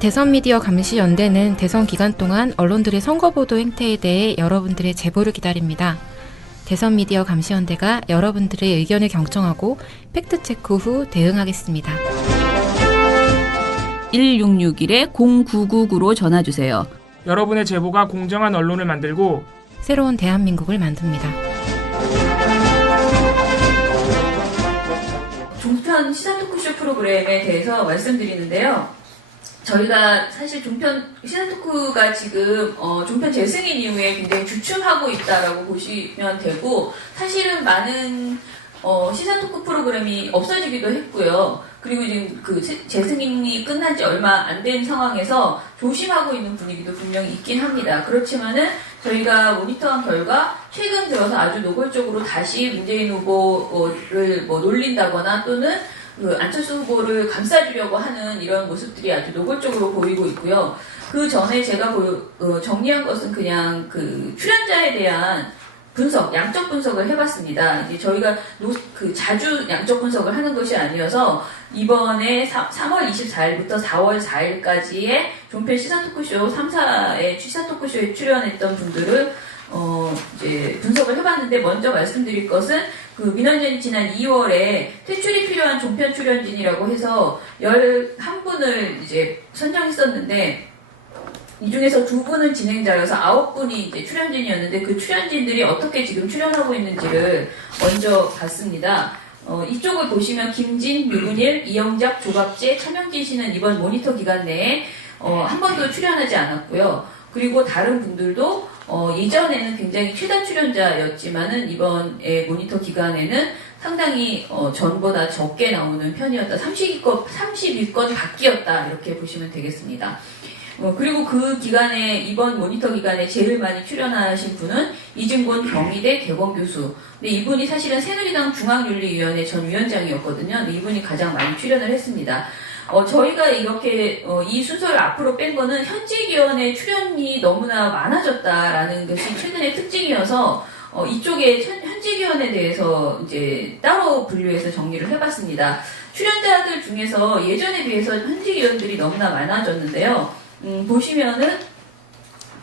대선미디어감시연대는 대선 기간 동안 언론들의 선거보도 행태에 대해 여러분들의 제보를 기다립니다. 대선미디어감시연대가 여러분들의 의견을 경청하고 팩트체크 후 대응하겠습니다. 1661-0999로 전화주세요. 여러분의 제보가 공정한 언론을 만들고 새로운 대한민국을 만듭니다. 종편 시사 토크쇼 프로그램에 대해서 말씀드리는데요. 저희가 사실 종편 시사 토크가 지금 종편 재승인 이후에 굉장히 주춤하고 있다라고 보시면 되고, 사실은 많은 시사 토크 프로그램이 없어지기도 했고요. 그리고 지금 그 재승인이 끝난 지 얼마 안 된 상황에서 조심하고 있는 분위기도 분명히 있긴 합니다. 그렇지만은 저희가 모니터한 결과 최근 들어서 아주 노골적으로 다시 문재인 후보를 놀린다거나 또는 그 안철수 후보를 감싸주려고 하는 이런 모습들이 아주 노골적으로 보이고 있고요. 그 전에 제가 정리한 것은 그냥 그 출연자에 대한 분석, 양적 분석을 해봤습니다. 이제 저희가 자주 양적 분석을 하는 것이 아니어서 이번에 3월 24일부터 4월 4일까지의 종편 시사 토크쇼 3사의 시사 토크쇼에 출연했던 분들을 이제 분석을 해봤는데, 먼저 말씀드릴 것은 그 민원전이 지난 2월에 퇴출이 필요한 종편 출연진이라고 해서 11분을 이제 선정했었는데, 이 중에서 2분은 진행자여서 9분이 이제 출연진이었는데, 그 출연진들이 어떻게 지금 출연하고 있는지를 먼저 봤습니다. 이쪽을 보시면 김진, 유근일, 이영작, 조갑재, 차명진 씨는 이번 모니터 기간 내에 한 번도 출연하지 않았고요. 그리고 다른 분들도 예전에는 굉장히 최다 출연자였지만은 이번에 모니터 기간에는 상당히 전보다 적게 나오는 편이었다. 30위권 밖이었다. 이렇게 보시면 되겠습니다. 그리고 그 기간에, 이번 모니터 기간에 제일 많이 출연하신 분은 이증곤 경희대 개공교수. 근데 이분이 사실은 새누리당 중앙윤리위원회 전 위원장이었거든요. 근데 이분이 가장 많이 출연을 했습니다. 저희가 이렇게 이 순서를 앞으로 뺀 거는 현직위원회 출연이 너무나 많아졌다라는 것이 최근의 특징이어서 이쪽에 현직위원에 대해서 이제 따로 분류해서 정리를 해봤습니다. 출연자들 중에서 예전에 비해서 현직위원들이 너무나 많아졌는데요. 보시면은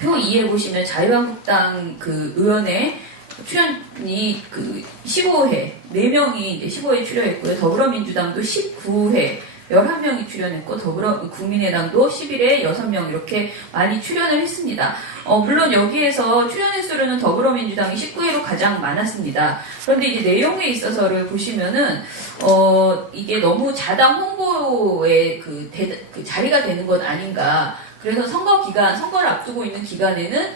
표 2에 보시면 자유한국당 그 의원의 출연이 그 15회, 4명이 이제 15회 출연했고요. 더불어민주당도 19회, 11명이 출연했고, 국민의당도 11회 6명 이렇게 많이 출연을 했습니다. 물론 여기에서 출연 횟수로는 더불어민주당이 19회로 가장 많았습니다. 그런데 이제 내용에 있어서를 보시면은, 이게 너무 자당 홍보의 그 자리가 되는 것 아닌가. 그래서 선거를 앞두고 있는 기간에는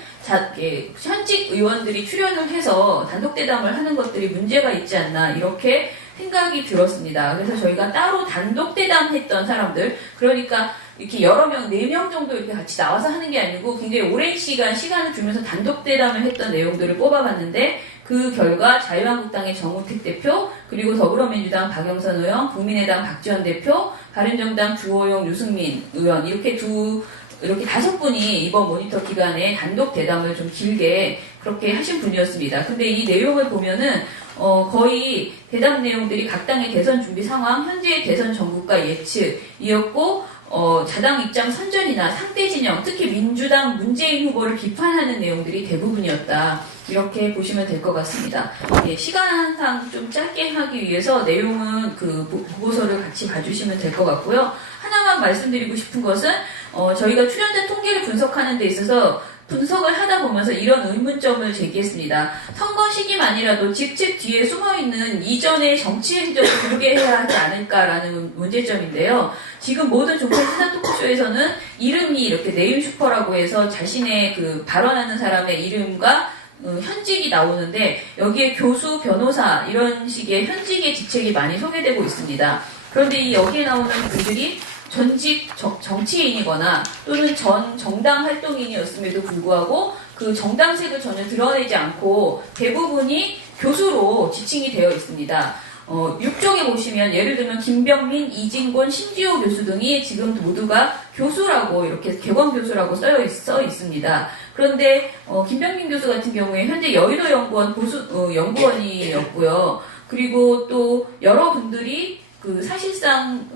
현직 의원들이 출연을 해서 단독 대담을 하는 것들이 문제가 있지 않나, 이렇게 생각이 들었습니다. 그래서 저희가 따로 단독 대담했던 사람들, 그러니까 이렇게 여러 명, 4명 정도 이렇게 같이 나와서 하는 게 아니고 굉장히 오랜 시간을 주면서 단독 대담을 했던 내용들을 뽑아봤는데, 그 결과 자유한국당의 정우택 대표, 그리고 더불어민주당 박영선 의원, 국민의당 박지원 대표, 바른정당 주호영, 유승민 의원, 이렇게 5분이 이번 모니터 기간에 단독 대담을 좀 길게 그렇게 하신 분이었습니다. 근데 이 내용을 보면은 거의 대담 내용들이 각 당의 대선 준비 상황, 현재의 대선 전국과 예측이었고, 자당 입장 선전이나 상대 진영, 특히 민주당 문재인 후보를 비판하는 내용들이 대부분이었다. 이렇게 보시면 될 것 같습니다. 예, 시간상 좀 짧게 하기 위해서 내용은 그 보고서를 같이 봐주시면 될 것 같고요. 하나만 말씀드리고 싶은 것은 저희가 출연자 통계를 분석하는 데 있어서 분석을 하다 보면서 이런 의문점을 제기했습니다. 선거 시기만이라도 직책 뒤에 숨어있는 이전의 정치 행적을 공개해야 하지 않을까라는 문제점인데요. 지금 모든 종편 시사 토크쇼에서는 이름이 이렇게 네임 슈퍼라고 해서 자신의 그 발언하는 사람의 이름과 현직이 나오는데, 여기에 교수, 변호사 이런 식의 현직의 직책이 많이 소개되고 있습니다. 그런데 여기에 나오는 분들이 전직 정치인이거나 또는 전 정당 활동인이었음에도 불구하고 그 정당색을 전혀 드러내지 않고 대부분이 교수로 지칭이 되어 있습니다. 6쪽에 보시면 예를 들면 김병민, 이진곤, 신지호 교수 등이 지금 모두가 교수라고, 이렇게 개광교수라고 써 있습니다. 그런데 김병민 교수 같은 경우에 현재 여의도 연구원 연구원이었고요. 그리고 또 여러 분들이 사실상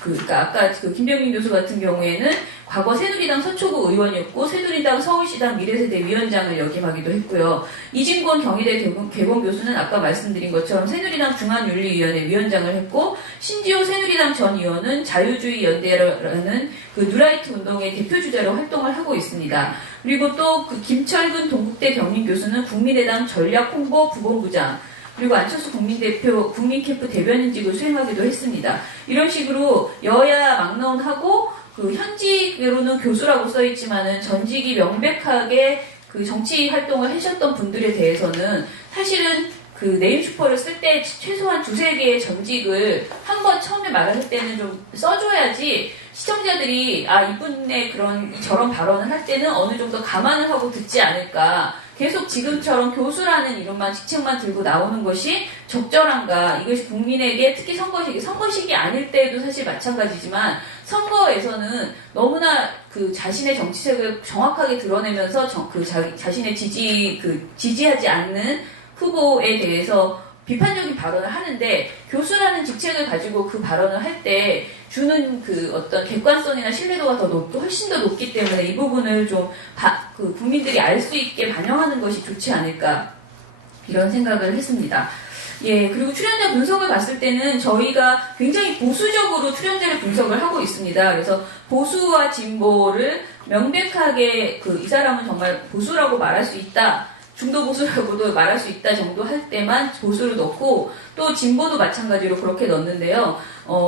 그러니까 아까 그 김병민 교수 같은 경우에는 과거 새누리당 서초구 의원이었고 새누리당 서울시당 미래세대 위원장을 역임하기도 했고요. 이진권 경희대 개공 교수는 아까 말씀드린 것처럼 새누리당 중앙윤리위원회 위원장을 했고 신지호 새누리당 전 의원은 자유주의 연대라는 그 뉴라이트 운동의 대표 주자로 활동을 하고 있습니다. 그리고 또 그 김철근 동국대 경인 교수는 국민의당 전략홍보 부본부장 그리고 안철수 국민대표 국민캠프 대변인직을 수행하기도 했습니다. 이런 식으로 여야 막론하고 그 현직으로는 교수라고 써있지만은 전직이 명백하게 그 정치 활동을 하셨던 분들에 대해서는 사실은 그 네임슈퍼를 쓸 때 최소한 2-3개의 전직을 한번 처음에 말을 할 때는 좀 써줘야지 시청자들이 이분의 저런 발언을 할 때는 어느 정도 감안을 하고 듣지 않을까. 계속 지금처럼 교수라는 이름만 직책만 들고 나오는 것이 적절한가. 이것이 국민에게 특히 선거식이 아닐 때에도 사실 마찬가지지만 선거에서는 너무나 그 자신의 정치색을 정확하게 드러내면서 자신의 지지하지 않는 후보에 대해서 비판적인 발언을 하는데 교수라는 직책을 가지고 그 발언을 할 때 주는 그 어떤 객관성이나 신뢰도가 훨씬 더 높기 때문에 이 부분을 좀 국민들이 알 수 있게 반영하는 것이 좋지 않을까 이런 생각을 했습니다. 예, 그리고 출연자 분석을 봤을 때는 저희가 굉장히 보수적으로 출연자를 분석을 하고 있습니다. 그래서 보수와 진보를 명백하게 이 사람은 정말 보수라고 말할 수 있다. 중도 보수라고도 말할 수 있다 정도 할 때만 보수를 넣고 또 진보도 마찬가지로 그렇게 넣는데요.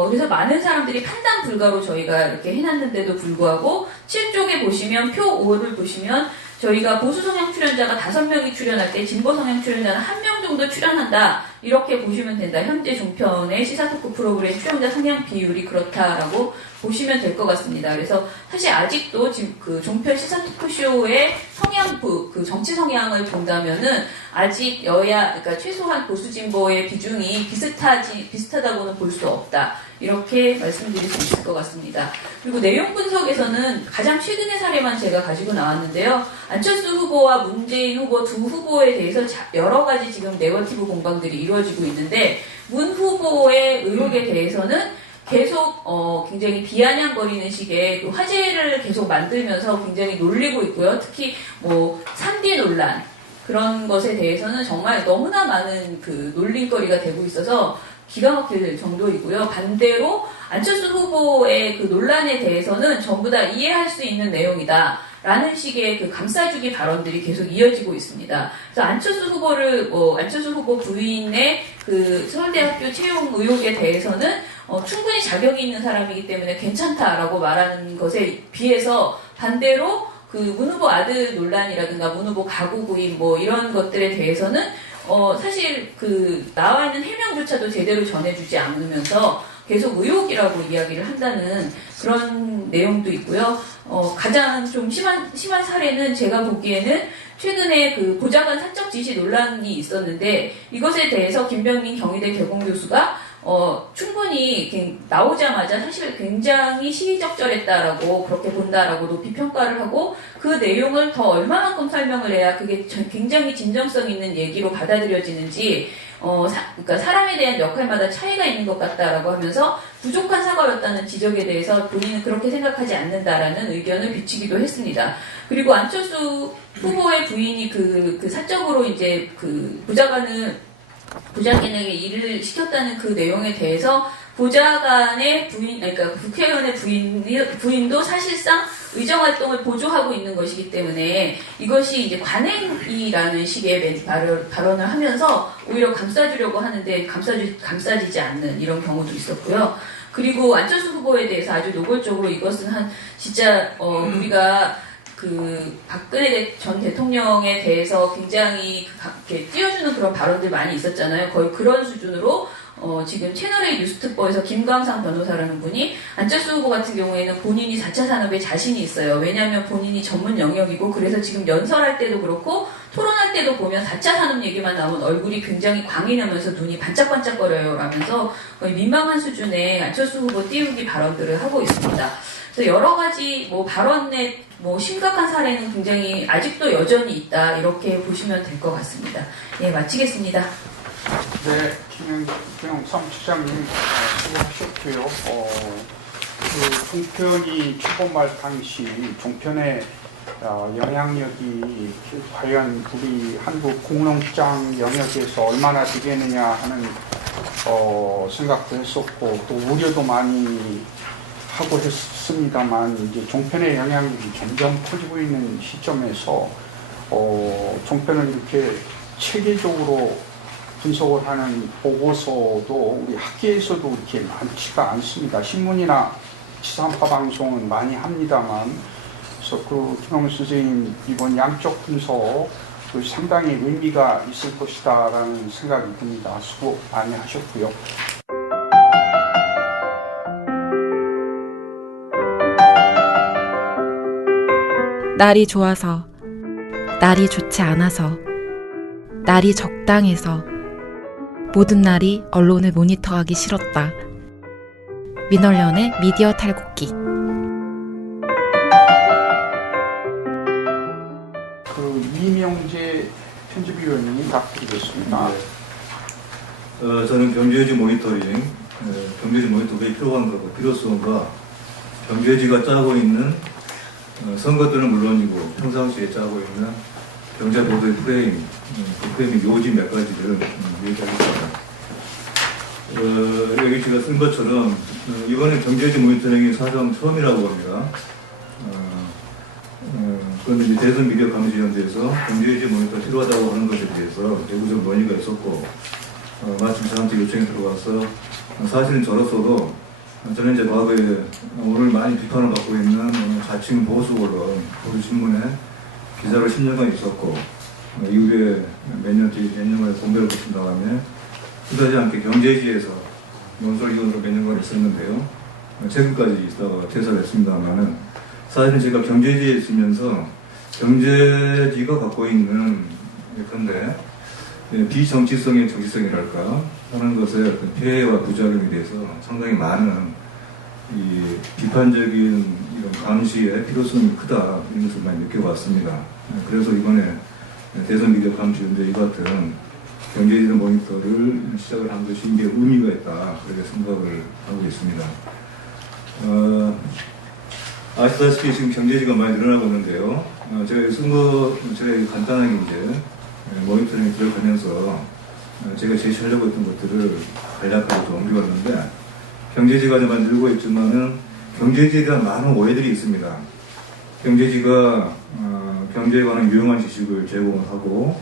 그래서 많은 사람들이 판단 불가로 저희가 이렇게 해놨는데도 불구하고 7쪽에 보시면 표 5를 보시면 저희가 보수 성향 출연자가 5명이 출연할 때 진보 성향 출연자는 1명 정도 출연한다. 이렇게 보시면 된다. 현재 종편의 시사토크 프로그램 출연자 성향 비율이 그렇다라고 보시면 될 것 같습니다. 그래서 사실 아직도 지금 그 종편 시사토크쇼의 정치 성향을 본다면은 아직 그러니까 최소한 보수 진보의 비중이 비슷하다고는 볼 수 없다. 이렇게 말씀드릴 수 있을 것 같습니다. 그리고 내용 분석에서는 가장 최근의 사례만 제가 가지고 나왔는데요. 안철수 후보와 문재인 후보 두 후보에 대해서 여러 가지 지금 네거티브 공방들이 이루어지고 있는데 문 후보의 의혹에 대해서는 계속 굉장히 비아냥거리는 식의 그 화제를 계속 만들면서 굉장히 놀리고 있고요. 특히 3D 논란 그런 것에 대해서는 정말 너무나 많은 그 놀림거리가 되고 있어서 기가 막힐 정도이고요. 반대로 안철수 후보의 그 논란에 대해서는 전부 다 이해할 수 있는 내용이다. 라는 식의 그 감싸주기 발언들이 계속 이어지고 있습니다. 그래서 안철수 후보 부인의 그 서울대학교 채용 의혹에 대해서는 충분히 자격이 있는 사람이기 때문에 괜찮다라고 말하는 것에 비해서 반대로 그 문 후보 아들 논란이라든가 문 후보 가구 구입 이런 것들에 대해서는 사실 나와 있는 해명조차도 제대로 전해주지 않으면서 계속 의혹이라고 이야기를 한다는 그런 내용도 있고요. 가장 좀 심한 사례는 제가 보기에는 최근에 그 보좌관 사적 지시 논란이 있었는데 이것에 대해서 김병민 경희대 개공교수가 충분히 나오자마자 사실 굉장히 시의적절했다라고 그렇게 본다라고 높이 평가를 하고 그 내용을 더 얼마만큼 설명을 해야 그게 굉장히 진정성 있는 얘기로 받아들여지는지 그러니까 사람에 대한 역할마다 차이가 있는 것 같다라고 하면서 부족한 사과였다는 지적에 대해서 본인은 그렇게 생각하지 않는다라는 의견을 비치기도 했습니다. 그리고 안철수 후보의 부인이 그 사적으로 이제 그 보좌관에게 일을 시켰다는 그 내용에 대해서 보좌관의 부인, 그러니까 국회의원의 부인도 사실상 의정활동을 보조하고 있는 것이기 때문에 이것이 이제 관행이라는 식의 발언을 하면서 오히려 감싸주려고 하는데 감싸지지 않는 이런 경우도 있었고요. 그리고 안철수 후보에 대해서 아주 노골적으로 이것은 진짜 우리가 그 박근혜 전 대통령에 대해서 굉장히 이렇게 띄워주는 그런 발언들 많이 있었잖아요. 거의 그런 수준으로 지금 채널A 뉴스특보에서 김광상 변호사라는 분이 안철수 후보 같은 경우에는 본인이 4차 산업에 자신이 있어요. 왜냐하면 본인이 전문 영역이고 그래서 지금 연설할 때도 그렇고 토론할 때도 보면 4차 산업 얘기만 나오면 얼굴이 굉장히 광이 나면서 눈이 반짝반짝거려요 라면서 거의 민망한 수준의 안철수 후보 띄우기 발언들을 하고 있습니다. 그래서 여러 가지 발언의 심각한 사례는 굉장히 아직도 여전히 있다 이렇게 보시면 될 것 같습니다. 예, 마치겠습니다. 네, 김영삼 시장님 수고하셨고요. 그 종편이 초본말 당시 종편의 영향력이 과연 우리 한국 공농장 영역에서 얼마나 되겠느냐 하는 생각도 했었고 또 우려도 많이 하고 했습니다만 이제 종편의 영향력이 점점 커지고 있는 시점에서 종편을 이렇게 체계적으로 분석을 하는 보고서도 우리 학계에서도 이렇게 많지가 않습니다. 신문이나 지상파 방송은 많이 합니다만, 그래서 그 김영수 선생님 이번 양적 분석 상당히 의미가 있을 것이다라는 생각이 듭니다. 수고 많이 하셨고요. 날이 좋아서, 날이 좋지 않아서, 날이 적당해서 모든 날이 언론을 모니터하기 싫었다. 민얼련의 미디어 탈곡기. 그 이명재 편집위원이 답드리겠습니다. 네. 저는 경제지 모니터링, 경제지 모니터링이 필요한가, 필요성과 경제지가 짜고 있는 선거들은 물론이고 평상시에 짜고 있는 경제 보도의 프레임, 그 프레임의 요지 몇 가지를 얘기하겠습니다. 여기 제가 쓴 것처럼 이번에 경제지 모니터링이 사상 처음이라고 합니다. 그런데 이제 대선 미디어 감시연대에서 경제지 모니터 필요하다고 하는 것에 대해서 내부적 논의가 있었고 마침 저한테 요청이 들어와서 사실은 저로서도 저는 이제 과거에 오늘 많이 비판을 받고 있는 자칭 보수 언론, 보수신문에 기자로 10년간 있었고 이후에 몇 년을 공백을 거친 다음에 끝나지 않게 경제지에서 논설위원으로 몇 년간 있었는데요. 최근까지 있다가 퇴사를 했습니다만은 사실은 제가 경제지에 있으면서 경제지가 갖고 있는 예컨대 비정치성의 정치성이랄까 하는 것의 폐해와 부작용에 대해서 상당히 많은 이 비판적인 이런 감시의 필요성이 크다 이런 것을 많이 느껴봤습니다. 그래서 이번에 대선 미디어 감시연대 이 같은 경제지 모니터를 시작을 한 것이 이게 의미가 있다 그렇게 생각을 하고 있습니다. 아시다시피 지금 경제지가 많이 늘어나고 있는데요. 제가 쓴 거 제가 간단하게 이제 모니터링에 들어가면서 제가 제시하려고 했던 것들을 간략하게 좀 옮겨왔는데 경제지가 많이 늘고 있지만은 경제지에 대한 많은 오해들이 있습니다. 경제지가 경제에 관한 유용한 지식을 제공하고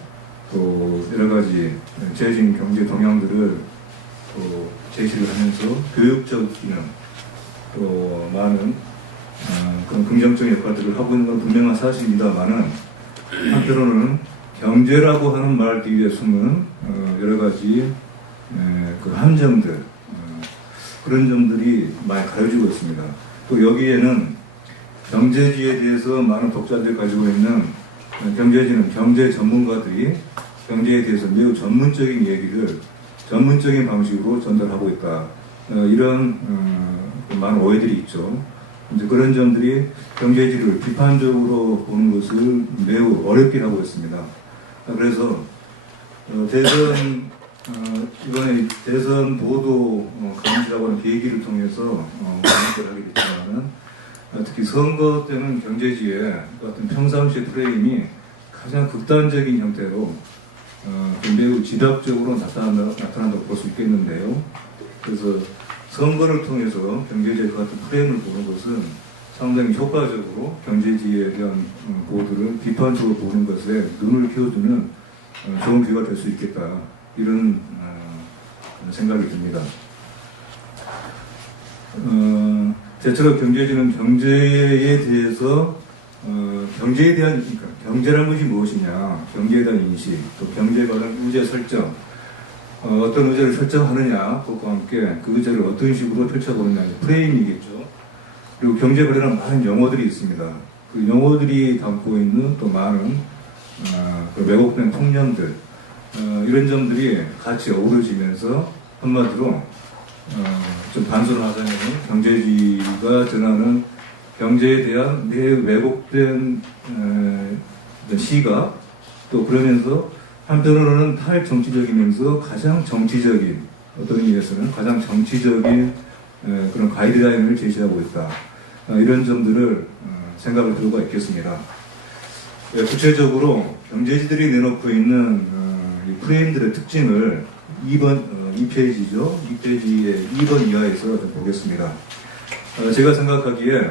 또 여러 가지 최신 경제 동향들을 또 제시를 하면서 교육적 기능 또 많은 그런 긍정적인 역할들을 하고 있는 건 분명한 사실입니다만은 한편으로는 경제라고 하는 말 뒤에 숨은 여러 가지 그 함정들 그런 점들이 많이 가려지고 있습니다. 또 여기에는 경제지에 대해서 많은 독자들이 가지고 있는 경제지는 경제 전문가들이 경제에 대해서 매우 전문적인 얘기를 전문적인 방식으로 전달하고 있다. 이런 많은 오해들이 있죠. 이제 그런 점들이 경제지를 비판적으로 보는 것을 매우 어렵게 하고 있습니다. 그래서 이번에 대선 보도 감시라고 하는 계기를 통해서 공부를 하게 됐지만은 특히 선거 때는 경제지의 어떤 평상시 프레임이 가장 극단적인 형태로 매우 지략적으로 나타난다고 볼 수 있겠는데요. 그래서 선거를 통해서 경제지의 그 같은 프레임을 보는 것은 상당히 효과적으로 경제지에 대한 보도를 비판적으로 보는 것에 눈을 키워주는 좋은 기회가 될 수 있겠다. 이런 생각이 듭니다. 대체로 경제지는 경제에 대해서 경제에 대한 그러니까 경제라는 것이 무엇이냐, 경제에 대한 인식, 또 경제에 관한 의제 설정, 어떤 의제를 설정하느냐, 그것과 함께 그 의제를 어떤 식으로 펼쳐보느냐, 프레임이겠죠. 그리고 경제에 관련한 많은 용어들이 있습니다. 그 용어들이 담고 있는 또 많은 그 왜곡된 통념들, 이런 점들이 같이 어우러지면서 한마디로 좀 반수를 하자면 경제지가 전하는 경제에 대한 매우 왜곡된 시각 또 그러면서 한편으로는 탈정치적이면서 가장 정치적인, 어떤 의미에서는 가장 정치적인 그런 가이드라인을 제시하고 있다. 이런 점들을 생각을 들어가 있겠습니다. 구체적으로 경제지들이 내놓고 있는 이 프레임들의 특징을 2페이지죠. 2페이지의 2번 이하에서 좀 보겠습니다. 제가 생각하기에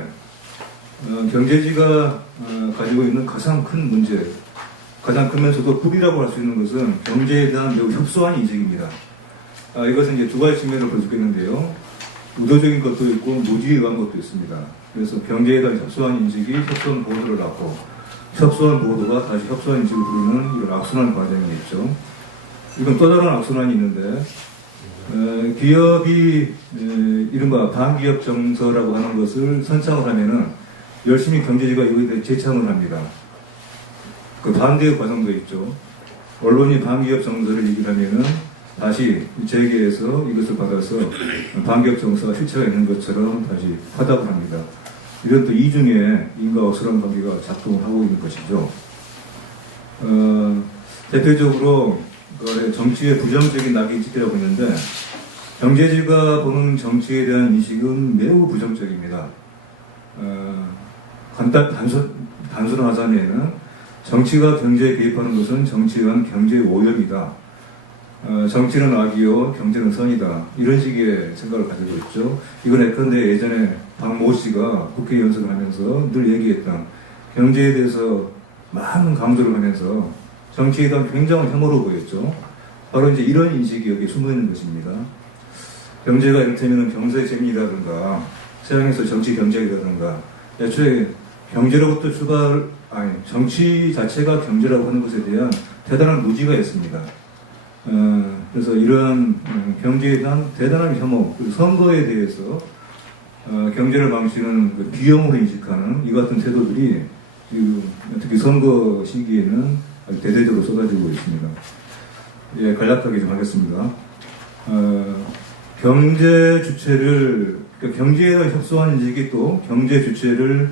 경제지가 가지고 있는 가장 큰 문제, 가장 크면서도 불이라고 할 수 있는 것은 경제에 대한 매우 협소한 인식입니다. 이것은 이제 두 가지 측면을 볼 수 있겠는데요. 의도적인 것도 있고 무지에 의한 것도 있습니다. 그래서 경제에 대한 협소한 인식이 협소한 보도를 낳고 협소한 보도가 다시 협소한 인식을 부르는 이런 악순환 과정이 있죠. 이건 또 다른 악순환이 있는데 기업이 이른바 반기업 정서라고 하는 것을 선창을 하면은 열심히 경제지가 이거에 대해 재창을 합니다. 그 반대의 과정도 있죠. 언론이 반기업 정서를 얘기를 하면은 다시 재계에서 이것을 받아서 반기업 정서가 실체가 있는 것처럼 다시 화답을 합니다. 이런 또 이중에 인과 어수란 관계가 작동을 하고 있는 것이죠. 대표적으로 정치의 부정적인 낙이 찍히라고 했는데 경제지가 보는 정치에 대한 인식은 매우 부정적입니다. 단순하자면 정치가 경제에 개입하는 것은 정치에 의한 경제 오염이다. 정치는 악이요, 경제는 선이다. 이런 식의 생각을 가지고 있죠. 이건 예컨대 예전에 박모 씨가 국회 연설을 하면서 늘 얘기했던 경제에 대해서 많은 강조를 하면서 정치에 대한 굉장한 혐오로 보였죠. 바로 이제 이런 인식이 여기에 숨어 있는 것입니다. 경제가 이를테면 경제 재민이라든가 서양에서 정치 경제이라든가 애초에 경제로부터 정치 자체가 경제라고 하는 것에 대한 대단한 무지가 있습니다. 그래서 이런 경제에 대한 대단한 혐오, 그리고 선거에 대해서 경제를 망치는 그 비용으로 인식하는 이 같은 태도들이 지금 특히 선거 시기에는 아주 대대적으로 쏟아지고 있습니다. 예, 간략하게 좀 하겠습니다. 경제 주체를, 그러니까 경제에 대한 협소한 인식이 또 경제 주체를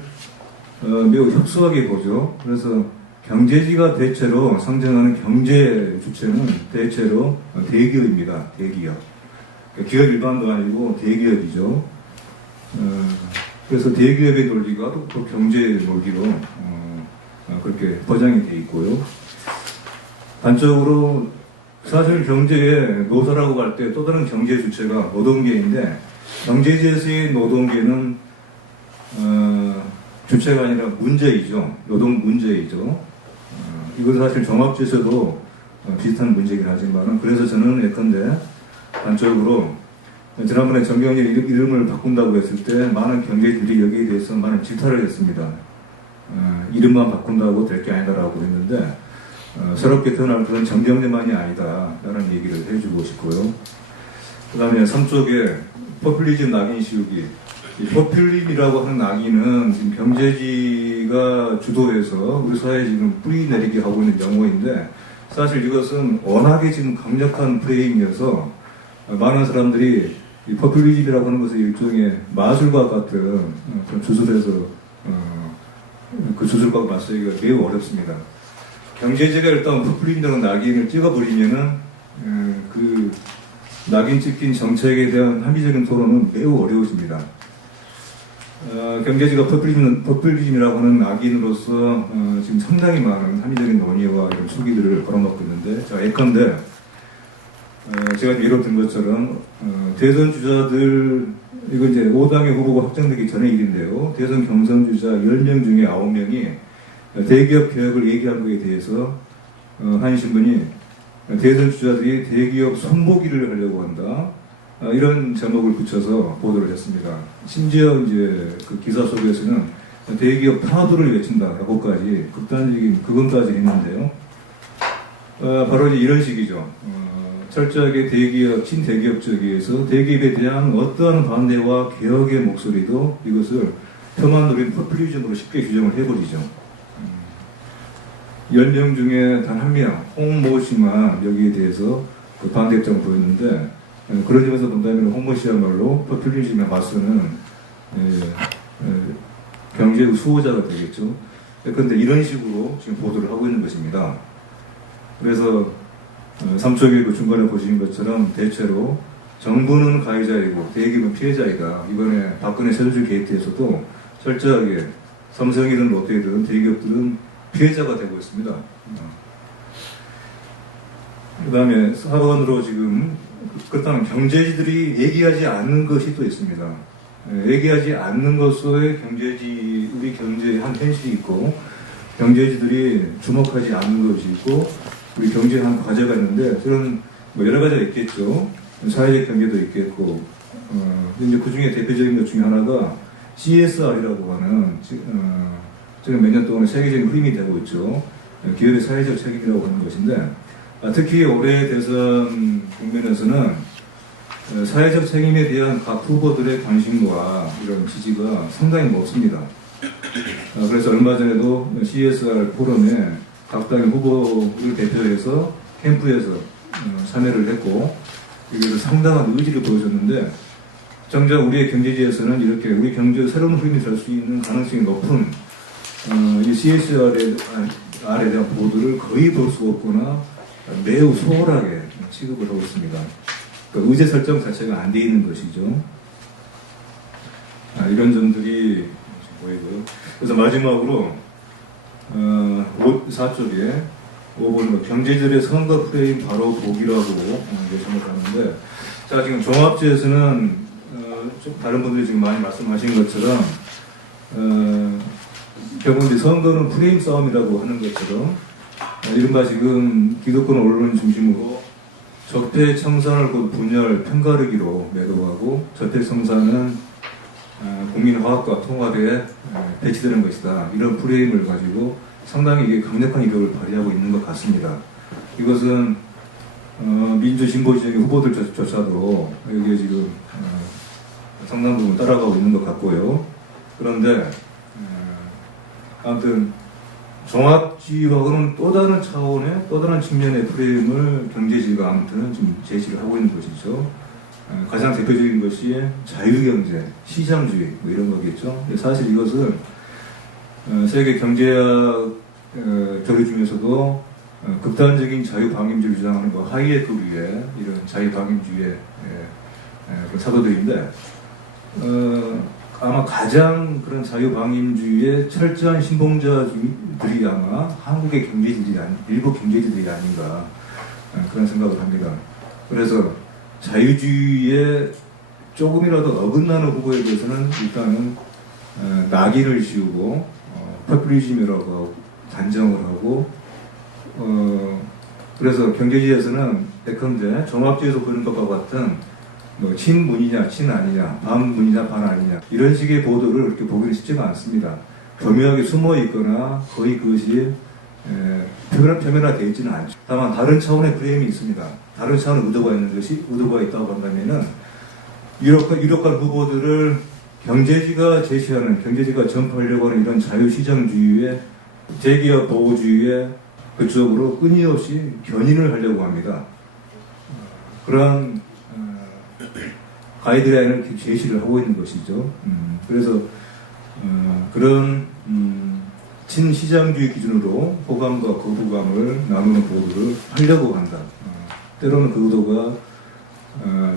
매우 협소하게 보죠. 그래서 경제지가 대체로 상징하는 경제 주체는 대체로 대기업입니다. 대기업. 그러니까 기업 일반도 아니고 대기업이죠. 그래서 대기업의 논리가 또 경제의 논리로 그렇게 포장이 되어 있고요. 단적으로 사실 경제의 노사라고 할 때 또 다른 경제 주체가 노동계인데 경제지에서의 노동계는 주체가 아니라 문제이죠. 노동 문제이죠. 이건 사실 종합지에서도 비슷한 문제이긴 하지만 그래서 저는 예컨대 단적으로 지난번에 정경련 이름을 바꾼다고 했을 때 많은 경제들이 여기에 대해서 많은 질타를 했습니다. 이름만 바꾼다고 될 게 아니다라고 했는데 새롭게 태어날 그런 정경련만이 아니다 라는 얘기를 해주고 싶고요. 그 다음에 3쪽에 포퓰리즘 낙인 씌우기. 이 포퓰리즘이라고 하는 낙인은 지금 경제지가 주도해서 우리 사회에 지금 뿌리 내리게 하고 있는 용어인데 사실 이것은 워낙에 지금 강력한 프레임이어서 많은 사람들이 이 포퓰리즘이라고 하는 것을 일종의 마술과 같은 그런 주술에서 그 주술과 맞서기가 매우 어렵습니다. 경제지가 일단 포퓰리즘이라는 낙인을 찍어버리면은 그 낙인 찍힌 정책에 대한 합리적인 토론은 매우 어려워집니다. 경제지가 포퓰리즘이라고 하는 낙인으로서 지금 상당히 많은 합리적인 논의와 이런 수기들을 걸어놓고 있는데, 자, 예컨대 제가 예로 든 것처럼 대선 주자들, 이거 이제 5당의 후보가 확정되기 전의 일인데요. 대선 경선 주자 10명 중에 9명이 대기업 개혁을 얘기한 것에 대해서 한 신문이 대선 주자들이 대기업 손보기를 하려고 한다. 이런 제목을 붙여서 보도를 했습니다. 심지어 이제 그 기사 속에서는 대기업 탄압을 외친다라고까지 극단적인 그건까지 했는데요. 바로 이제 이런 식이죠. 철저하게 대기업, 친대기업 쪽에서 대기업에 대한 어떠한 반대와 개혁의 목소리도 이것을 폄하 노린 포퓰리즘으로 쉽게 규정을 해버리죠. 10명 중에 단 1명, 홍모 씨만 여기에 대해서 그 반대 입장을 보였는데, 그런 점에서 본다면 홍모 씨야말로 포퓰리즘에 맞서는 경제의 수호자가 되겠죠. 그런데 이런 식으로 지금 보도를 하고 있는 것입니다. 그래서 3초 그 중간에 보신 것처럼 대체로 정부는 가해자이고 대기업은 피해자이다. 이번에 박근혜 세조주 게이트에서도 철저하게 삼성이든 롯데든 대기업들은 피해자가 되고 있습니다. 그 다음에 사건으로 지금 그렇다면 경제지들이 얘기하지 않는 것이 또 있습니다. 얘기하지 않는 것의 경제지, 우리 경제의 한 현실이 있고 경제지들이 주목하지 않는 것이 있고 우리 경제의 한 과제가 있는데 저는 뭐 여러 가지가 있겠죠. 사회적 경제도 있겠고 이제 그 중에 대표적인 것 중에 하나가 CSR이라고 하는 지금 몇 년 동안 세계적인 흐름이 되고 있죠. 기업의 사회적 책임이라고 하는 것인데 특히 올해 대선 국면에서는 사회적 책임에 대한 각 후보들의 관심과 이런 지지가 상당히 높습니다. 그래서 얼마 전에도 CSR 포럼에 각 당의 후보를 대표해서 캠프에서 참여를 했고 여기서 상당한 의지를 보여줬는데 정작 우리의 경제지에서는 이렇게 우리 경제의 새로운 흐름이 될 수 있는 가능성이 높은 이 CSR에 대한 보도를 거의 볼 수 없거나 매우 소홀하게 취급을 하고 있습니다. 그러니까 의제 설정 자체가 안 돼 있는 것이죠. 이런 점들이 보이고요. 그래서 마지막으로 4쪽에 5번으로 경제지들의 선거 프레임 바로 보기라고 생각하는데 자 지금 종합지에서는 좀 다른 분들이 지금 많이 말씀하신 것처럼 결국 이제 선거는 프레임 싸움이라고 하는 것처럼 이른바 지금 기득권 언론 중심으로 적폐 청산을 곧 분열, 편가르기로 매도하고 적폐 청산은 국민 화합과 통합에 배치되는 것이다. 이런 프레임을 가지고 상당히 이게 강력한 이력을 발휘하고 있는 것 같습니다. 이것은 민주 진보 진영의 후보들조차도 여기에 지금 상당 부분 따라가고 있는 것 같고요. 그런데 아무튼 종합지휘하고는 또 다른 차원의 또 다른 측면의 프레임을 경제지가 아무튼 좀 제시를 하고 있는 것이죠. 가장 대표적인 것이 자유경제, 시장주의 뭐 이런 거겠죠. 사실 이것은 세계 경제학 교류 중에서도 극단적인 자유방임주의를 주장하는 뭐 하이에크 위에 이런 자유방임주의의 그런 사도들인데 아마 가장 그런 자유방임주의의 철저한 신봉자들이 아마 한국의 경제지들이 일부 경제지들이 아닌가 그런 생각을 합니다. 그래서 자유주의에 조금이라도 어긋나는 후보에 대해서는 일단은 낙인을 씌우고 포퓰리즘이라고 하고 단정을 하고 그래서 경제지에서는 예컨대 종합지에서 보는 것과 같은 뭐 친문이냐 친 아니냐 반문이냐 반 아니냐 이런 식의 보도를 그렇게 보기는 쉽지가 않습니다. 교묘하게 숨어 있거나 거의 그것이 표면화되어 있지는 않죠. 다만 다른 차원의 프레임이 있습니다. 다른 차원의 의도가 있다고 한다면은 유력한 후보들을 경제지가 제시하는 경제지가 전파하려고 하는 이런 자유시장주의의 대기업 보호주의의 그쪽으로 끊임없이 견인을 하려고 합니다. 그런 가이드라인을 제시를 하고 있는 것이죠. 그래서 그런 친시장주의 기준으로 호감과 거부감을 나누는 보도를 하려고 한다. 때로는 그 의도가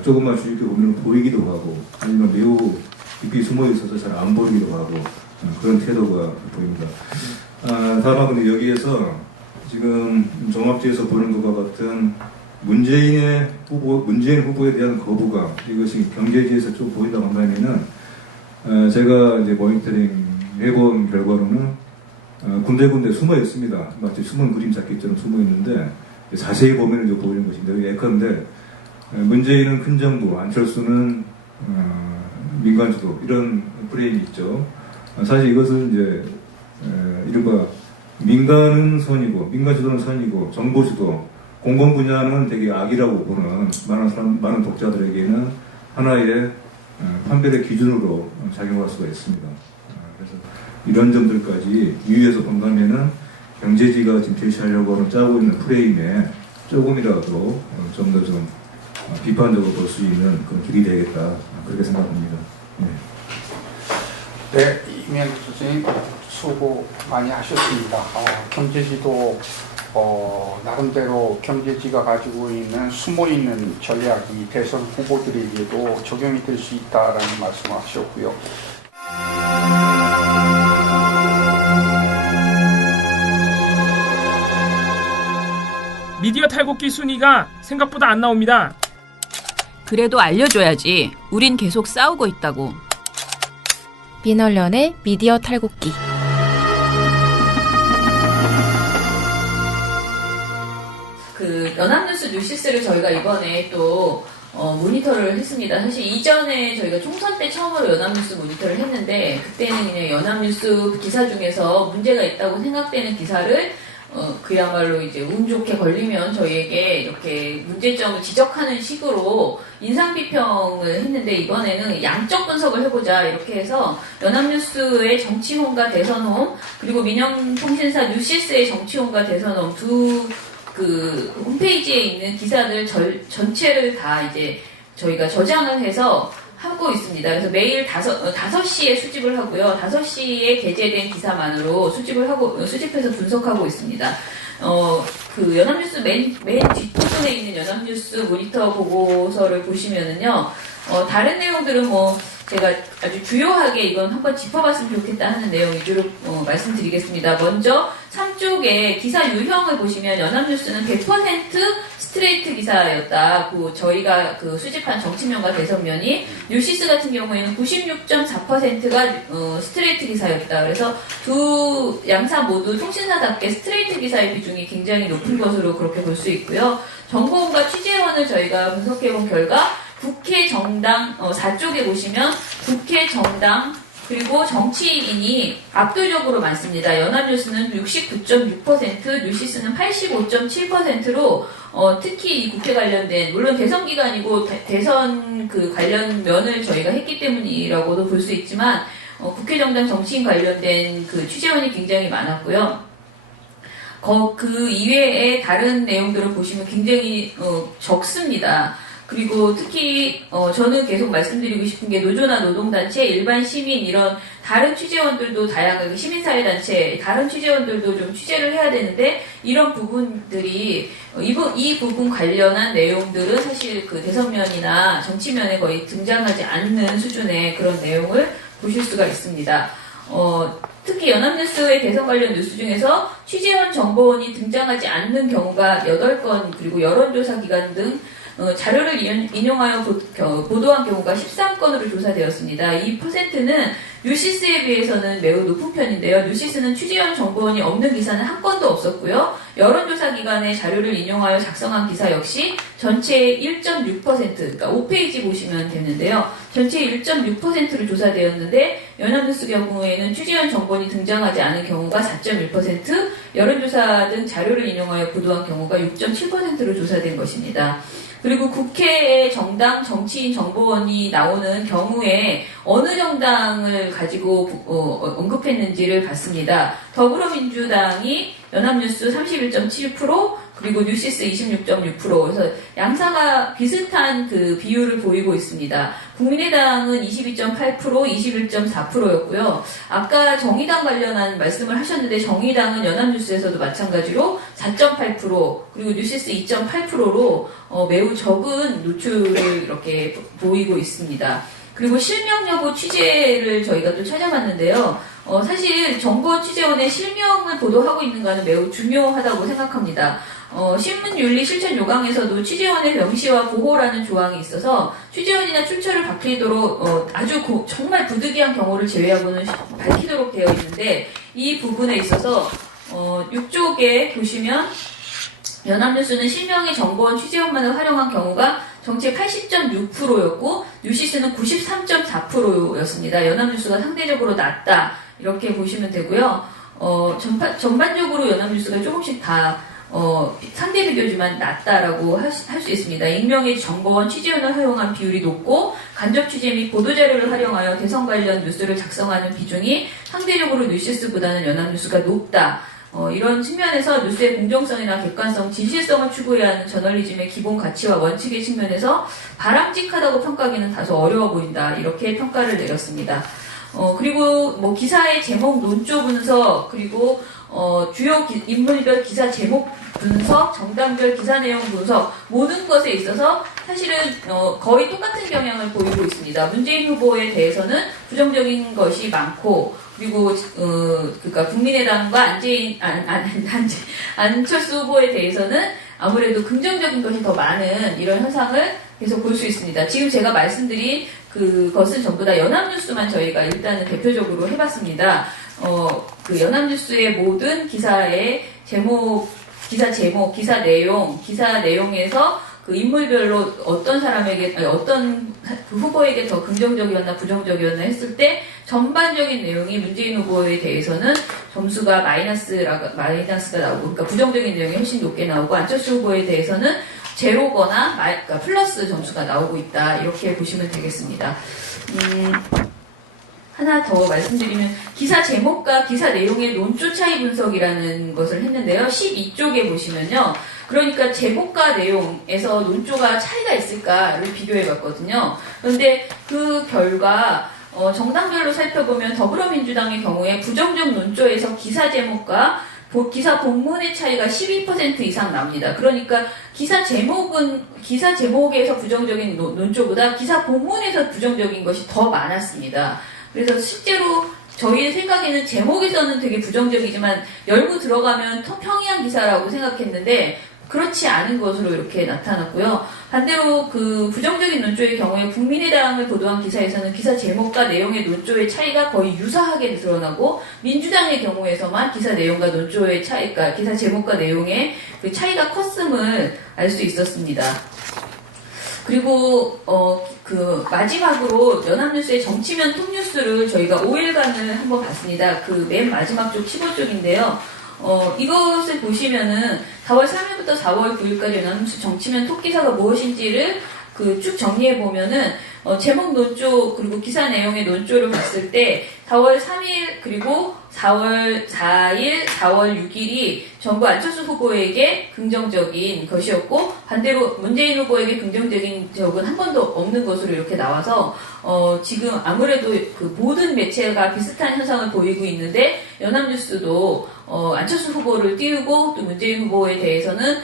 조금만 주의 깊게 보면 보이기도 하고 아니면 매우 깊이 숨어 있어서 잘 안 보이기도 하고 그런 태도가 보입니다. 다만 근데 여기에서 지금 종합지에서 보는 것과 같은 문재인 후보에 대한 거부감 이것이 경제지에서 좀 보인다고 한다면은 제가 이제 모니터링 해본 결과로는 군데군데 숨어 있습니다. 마치 숨은 그림 잡기처럼 숨어 있는데 자세히 보면 이제 보이는 것인데 예컨대 문재인은 큰 정부, 안철수는 민간주도 이런 프레임이 있죠. 사실 이것은 이제 이른바 민간은 선이고 민간주도는 선이고 정보주도 공공 분야는 되게 악이라고 보는 많은 독자들에게는 하나의 판별의 기준으로 작용할 수가 있습니다. 그래서 이런 점들까지 유의해서 본다면은 경제지가 지금 제시하려고 하는 짜고 있는 프레임에 조금이라도 좀 더 좀 비판적으로 볼 수 있는 그런 길이 되겠다 그렇게 생각합니다. 네, 이명국 선생님 수고 많이 하셨습니다. 경제지도 나름대로 경제지가 가지고 있는 숨어있는 전략이 대선 후보들에게도 적용이 될 수 있다라는 말씀을 하셨고요. 미디어 탈곡기 순위가 생각보다 안 나옵니다. 그래도 알려줘야지. 우린 계속 싸우고 있다고. 민얼련의 미디어 탈곡기. 그 연합뉴스 뉴시스를 저희가 이번에 또 모니터를 했습니다. 사실 이전에 저희가 총선 때 처음으로 연합뉴스 모니터를 했는데 그때는 그냥 연합뉴스 기사 중에서 문제가 있다고 생각되는 기사를 그야말로 이제 운 좋게 걸리면 저희에게 이렇게 문제점을 지적하는 식으로 인상 비평을 했는데 이번에는 양적 분석을 해보자 이렇게 해서 연합뉴스의 정치홈과 대선홈 그리고 민영통신사 뉴시스의 정치홈과 대선홈 두 그 홈페이지에 있는 기사들 전체를 다 이제 저희가 저장을 해서 하고 있습니다. 그래서 매일 5시에 수집을 하고요. 5시에 게재된 기사만으로 수집해서 분석하고 있습니다. 그 연합뉴스 맨 뒷부분에 있는 연합뉴스 모니터 보고서를 보시면은요, 다른 내용들은 제가 아주 주요하게 이건 한번 짚어봤으면 좋겠다 하는 내용 위주로 말씀드리겠습니다. 먼저 3쪽에 기사 유형을 보시면 연합뉴스는 100% 스트레이트 기사였다. 저희가 수집한 정치면과 대선면이 뉴시스 같은 경우에는 96.4%가 스트레이트 기사였다. 그래서 두 양사 모두 통신사답게 스트레이트 기사의 비중이 굉장히 높은 것으로 그렇게 볼 수 있고요. 정보원과 취재원을 저희가 분석해본 결과 국회 정당 4쪽에 보시면 국회 정당 그리고 정치인이 압도적으로 많습니다. 연합뉴스는 69.6%, 뉴시스는 85.7%로 특히 이 국회 관련된 물론 대선 기간이고 대선 관련 면을 저희가 했기 때문이라고도 볼 수 있지만 국회 정당 정치인 관련된 취재원이 굉장히 많았고요. 그 이외에 다른 내용들을 보시면 굉장히 적습니다. 그리고 특히 저는 계속 말씀드리고 싶은 게 노조나 노동단체, 일반 시민 이런 다른 취재원들도 다양하게 시민사회단체, 다른 취재원들도 좀 취재를 해야 되는데 이런 부분들이 이 부분 관련한 내용들은 사실 대선면이나 정치면에 거의 등장하지 않는 수준의 그런 내용을 보실 수가 있습니다. 특히 연합뉴스의 대선 관련 뉴스 중에서 취재원 정보원이 등장하지 않는 경우가 8건 그리고 여론조사 기관 등 자료를 인용하여 보도한 경우가 13건으로 조사되었습니다. 이 퍼센트는 뉴시스에 비해서는 매우 높은 편인데요. 뉴시스는 취재원 정보원이 없는 기사는 한 건도 없었고요. 여론조사 기관의 자료를 인용하여 작성한 기사 역시 전체의 1.6%, 그러니까 5페이지 보시면 되는데요. 전체의 1.6%로 조사되었는데 연합뉴스 경우에는 취재원 정보원이 등장하지 않은 경우가 4.1%, 여론조사 등 자료를 인용하여 보도한 경우가 6.7%로 조사된 것입니다. 그리고 국회에 정당 정치인 정보원이 나오는 경우에 어느 정당을 가지고 언급했는지를 봤습니다. 더불어민주당이 연합뉴스 31.7%, 그리고 뉴시스 26.6%, 그래서 양사가 비슷한 비율을 보이고 있습니다. 국민의당은 22.8%, 21.4%였고요. 아까 정의당 관련한 말씀을 하셨는데 정의당은 연합뉴스에서도 마찬가지로 4.8%, 그리고 뉴시스 2.8%로 매우 적은 노출을 이렇게 보이고 있습니다. 그리고 실명 여부 취재를 저희가 또 찾아봤는데요. 사실 정보원 취재원의 실명을 보도하고 있는가는 매우 중요하다고 생각합니다. 신문윤리 실천 요강에서도 취재원의 명시와 보호라는 조항이 있어서 취재원이나 출처를 밝히도록 아주 정말 부득이한 경우를 제외하고는 밝히도록 되어 있는데 이 부분에 있어서 6쪽에 보시면 연합뉴스는 실명의 정보원 취재원만을 활용한 경우가 전체 80.6%였고 뉴시스는 93.4%였습니다. 연합뉴스가 상대적으로 낮다 이렇게 보시면 되고요. 전반적으로 연합뉴스가 조금씩 다 상대 비교지만 낮다라고 할 수 있습니다. 익명의 정보원 취재원을 활용한 비율이 높고 간접 취재 및 보도자료를 활용하여 대선 관련 뉴스를 작성하는 비중이 상대적으로 뉴시스보다는 연합뉴스가 높다. 이런 측면에서 뉴스의 공정성이나 객관성, 진실성을 추구해야 하는 저널리즘의 기본 가치와 원칙의 측면에서 바람직하다고 평가하기는 다소 어려워 보인다. 이렇게 평가를 내렸습니다. 그리고 기사의 제목 논조 분석, 그리고 주요 인물별 기사 제목 분석, 정당별 기사 내용 분석 모든 것에 있어서 사실은 거의 똑같은 경향을 보이고 있습니다. 문재인 후보에 대해서는 부정적인 것이 많고 그리고 그러니까 국민의당과 안철수 후보에 대해서는 아무래도 긍정적인 것이 더 많은 이런 현상을 계속 볼 수 있습니다. 지금 제가 말씀드린 그것은 전부 다 연합뉴스만 저희가 일단은 대표적으로 해봤습니다. 그 연합뉴스의 모든 기사의 제목, 기사 내용에서 그 인물별로 어떤 사람에게, 어떤 그 후보에게 더 긍정적이었나 부정적이었나 했을 때 전반적인 내용이 문재인 후보에 대해서는 점수가 마이너스가 나오고, 그러니까 부정적인 내용이 훨씬 높게 나오고, 안철수 후보에 대해서는 제로거나 그러니까 플러스 점수가 나오고 있다. 이렇게 보시면 되겠습니다. 하나 더 말씀드리면 기사 제목과 기사 내용의 논조 차이 분석이라는 것을 했는데요. 12쪽에 보시면요. 그러니까 제목과 내용에서 논조가 차이가 있을까를 비교해봤거든요. 그런데 그 결과 정당별로 살펴보면 더불어민주당의 경우에 부정적 논조에서 기사 제목과 기사 본문의 차이가 12% 이상 납니다. 그러니까 기사 제목에서 부정적인 논조보다 기사 본문에서 부정적인 것이 더 많았습니다. 그래서 실제로 저희의 생각에는 제목에서는 되게 부정적이지만 열고 들어가면 평이한 기사라고 생각했는데 그렇지 않은 것으로 이렇게 나타났고요. 반대로 그 부정적인 논조의 경우에 국민의당을 보도한 기사에서는 기사 제목과 내용의 논조의 차이가 거의 유사하게 드러나고 민주당의 경우에서만 기사 내용과 논조의 차이가 기사 제목과 내용의 그 차이가 컸음을 알 수 있었습니다. 그리고 그 마지막으로 연합뉴스의 정치면 톱뉴스를 저희가 5일간을 한번 봤습니다. 그 맨 마지막 쪽 15쪽인데요. 이것을 보시면은 4월 3일부터 4월 9일까지 연합뉴스 정치면 톱 기사가 무엇인지를 쭉 정리해 보면은 제목 논조 그리고 기사 내용의 논조를 봤을 때 4월 3일 그리고 4월 4일, 4월 6일이 전부 안철수 후보에게 긍정적인 것이었고 반대로 문재인 후보에게 긍정적인 적은 한 번도 없는 것으로 이렇게 나와서 지금 아무래도 그 모든 매체가 비슷한 현상을 보이고 있는데 연합뉴스도 안철수 후보를 띄우고 또 문재인 후보에 대해서는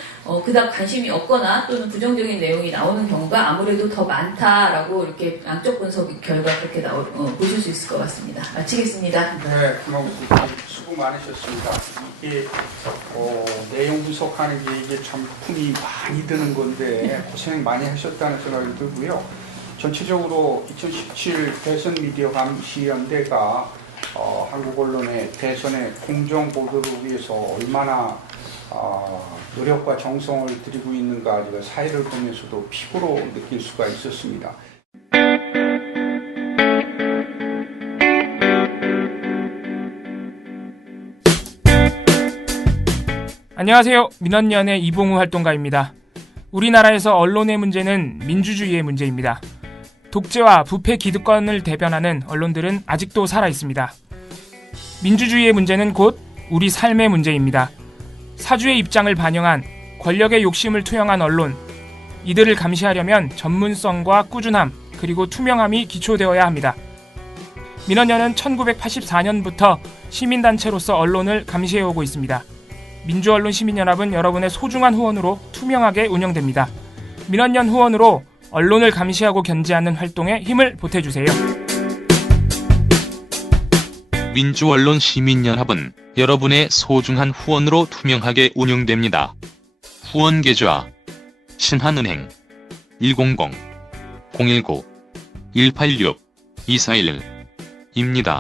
그닥 관심이 없거나 또는 부정적인 내용이 나오는 경우가 아무래도 더 많다라고 이렇게 양적 분석 결과 그렇게 보실 수 있을 것 같습니다. 마치겠습니다. 네, 김홍수 수고 많으셨습니다. 이게 내용 분석하는 게 이게 참 품이 많이 드는 건데 고생 많이 하셨다는 생각이 들고요. 전체적으로 2017 대선 미디어 감시연대가 한국 언론의 대선의 공정 보도를 위해서 얼마나 노력과 정성을 들이고 있는가 제가 사회를 보면서도 피부로 느낄 수가 있었습니다. 안녕하세요. 민원연의 이봉우 활동가입니다. 우리나라에서 언론의 문제는 민주주의의 문제입니다. 독재와 부패 기득권을 대변하는 언론들은 아직도 살아있습니다. 민주주의의 문제는 곧 우리 삶의 문제입니다. 사주의 입장을 반영한 권력의 욕심을 투영한 언론, 이들을 감시하려면 전문성과 꾸준함 그리고 투명함이 기초되어야 합니다. 민원연은 1984년부터 시민단체로서 언론을 감시해오고 있습니다. 민주언론 시민연합은 여러분의 소중한 후원으로 투명하게 운영됩니다. 민원연 후원으로 언론을 감시하고 견제하는 활동에 힘을 보태주세요. 민주언론 시민연합은 여러분의 소중한 후원으로 투명하게 운영됩니다. 후원 계좌 신한은행 100-019-186-241입니다.